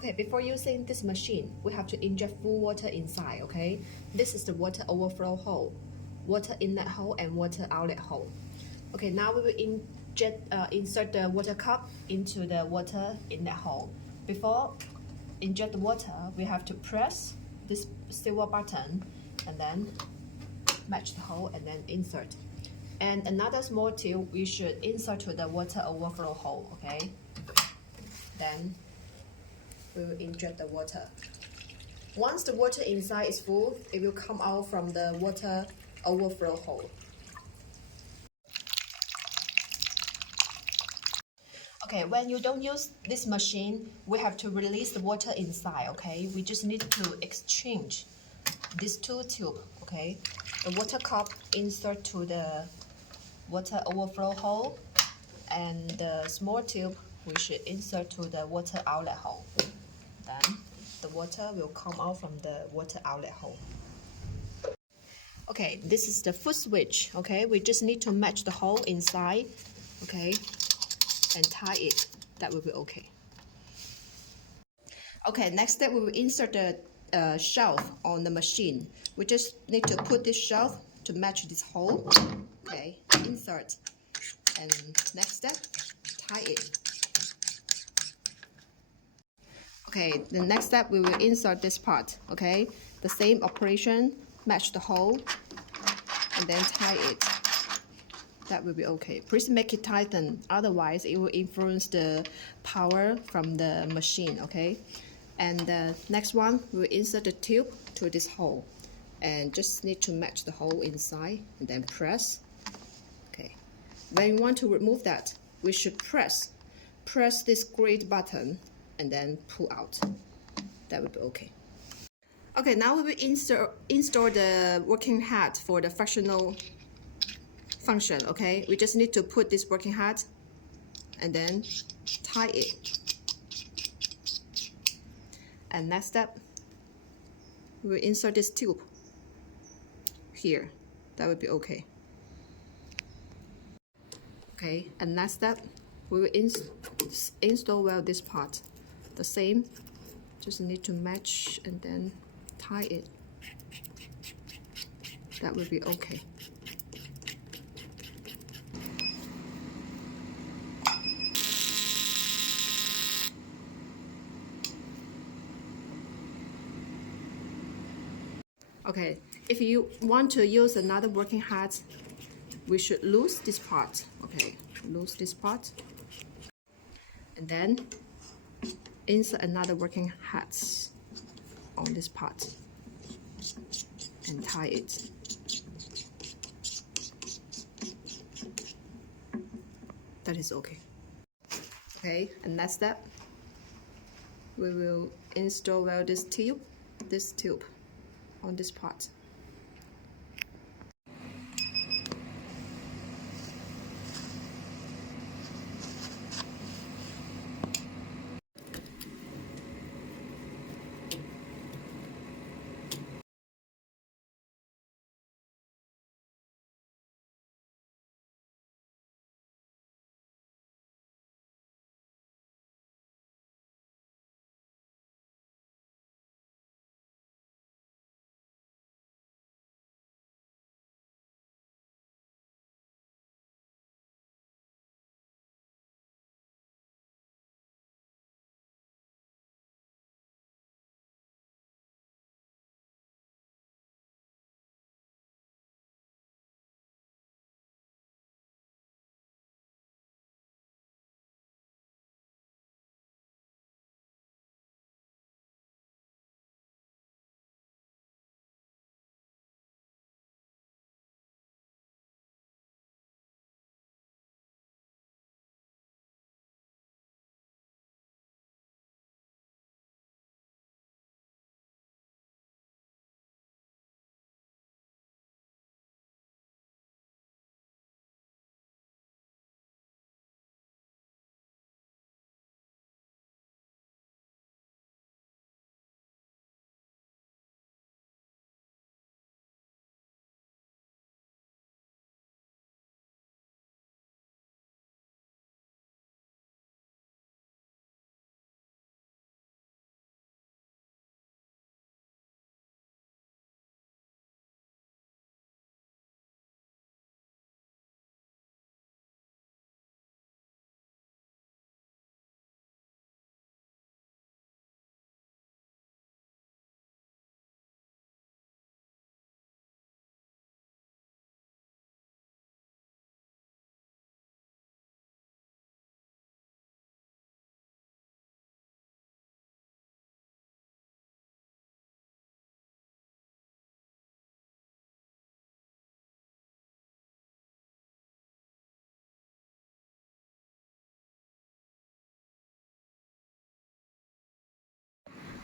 Okay, before using this machine, we have to inject full water inside, okay? This is the water overflow hole, water inlet hole, and water outlet hole. Okay, now we will insert the water cup into the water inlet hole. Before inject the water, we have to press this silver button and then match the hole and then insert. And another small tube we should insert to the water overflow hole, okay? Then we will inject the water. Once the water inside is full, it will come out from the water overflow hole. Okay, when you don't use this machine, we have to release the water inside, okay? We just need to exchange these two tubes, okay? The water cup insert to the water overflow hole, and the small tube we should insert to the water outlet hole. Then the water will come out from the water outlet hole. Okay, this is the foot switch, okay? We just need to match the hole inside, okay? And tie it. That will be okay. Okay, next step we will insert the shelf on the machine. We just need to put this shelf to match this hole. Okay, insert. And next step, tie it. Okay, the next step we will insert this part. Okay, the same operation, match the hole, and then tie it. That will be okay. Please make it tighten, otherwise it will influence the power from the machine, okay? And the next one, we will insert the tube to this hole. And just need to match the hole inside and then press. Okay. When you want to remove that, we should press this grid button and then pull out. That will be okay. Okay, now we will install the working hat for the fractional function, okay? We just need to put this working hat and then tie it. And next step, we will insert this tube here. That would be okay. Okay, and next step, we will install well this part. The same, just need to match and then tie it. That will be okay. Okay, if you want to use another working hat, we should lose this part. Okay, lose this part. And then insert another working hat on this part and tie it. That is okay. Okay, and next step, we will install well this tube on this part.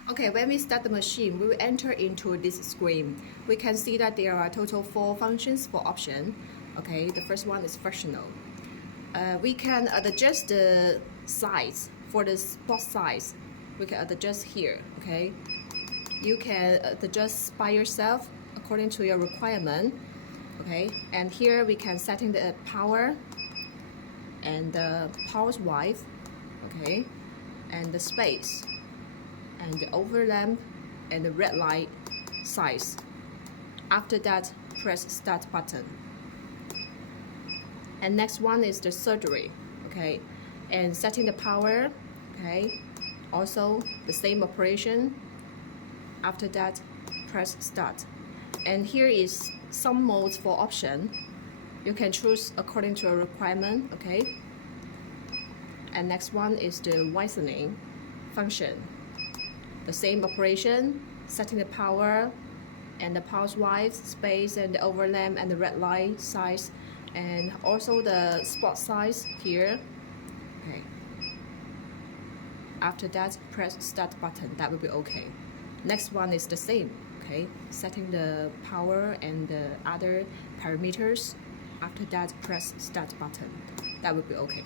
Okay, when we start the machine, we will enter into this screen. We can see that there are total 4 functions for option. Okay, the first one is fractional. We can adjust the size for the spot size. We can adjust here. Okay, you can adjust by yourself according to your requirement. Okay, and here we can setting the power and the power width. Okay, and the space and the overlamp and the red light size. After that, press start button. And next one is the surgery. Okay, and setting the power. Okay, also the same operation. After that, press start. And here is some modes for option. You can choose according to your requirement. Okay, and next one is the whitening function. The same operation, setting the power and the power width, space and the overlamp and the red light size, and also the spot size here. Okay. After that, press start button. That will be okay. Next one is the same. Okay, setting the power and the other parameters. After that, press start button. That will be okay.